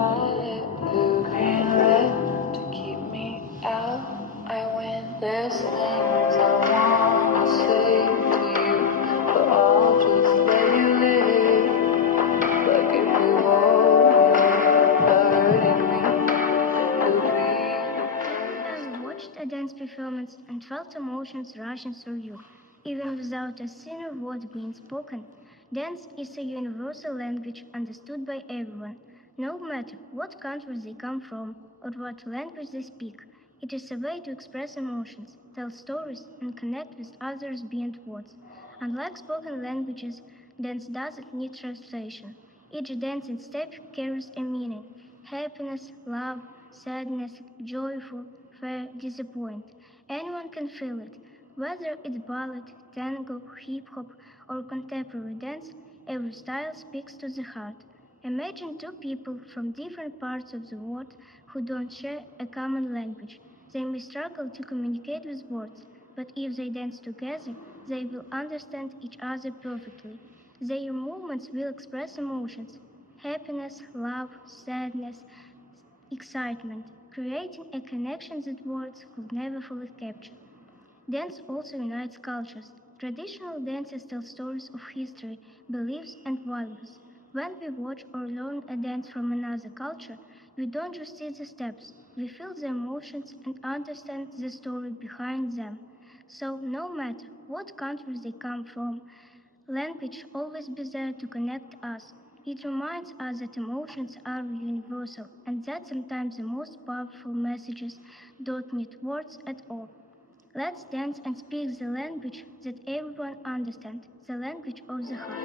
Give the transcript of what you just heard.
I to watched a dance performance and felt emotions rushing through you, even without a single word being spoken? Dance is a universal language understood by everyone, no matter what country they come from or what language they speak. It is a way to express emotions, tell stories, and connect with others beyond words. Unlike spoken languages, dance doesn't need translation. Each dancing step carries a meaning happiness, love, sadness, joyful, fear, disappointment. Anyone can feel it. Whether it's ballet, tango, hip hop, or contemporary dance, every style speaks to the heart. Imagine two people from different parts of the world who don't share a common language. They may struggle to communicate with words, but if they dance together, they will understand each other perfectly. Their movements will express emotions happiness, love, sadness, excitement, creating a connection that words could never fully capture. Dance also unites cultures. Traditional dances tell stories of history, beliefs, and values. When we watch or learn a dance from another culture, we don't just see the steps, we feel the emotions and understand the story behind them. So, no matter what country they come from, language always be there to connect us. It reminds us that emotions are universal and that sometimes the most powerful messages don't need words at all. Let's dance and speak the language that everyone understands, the language of the heart.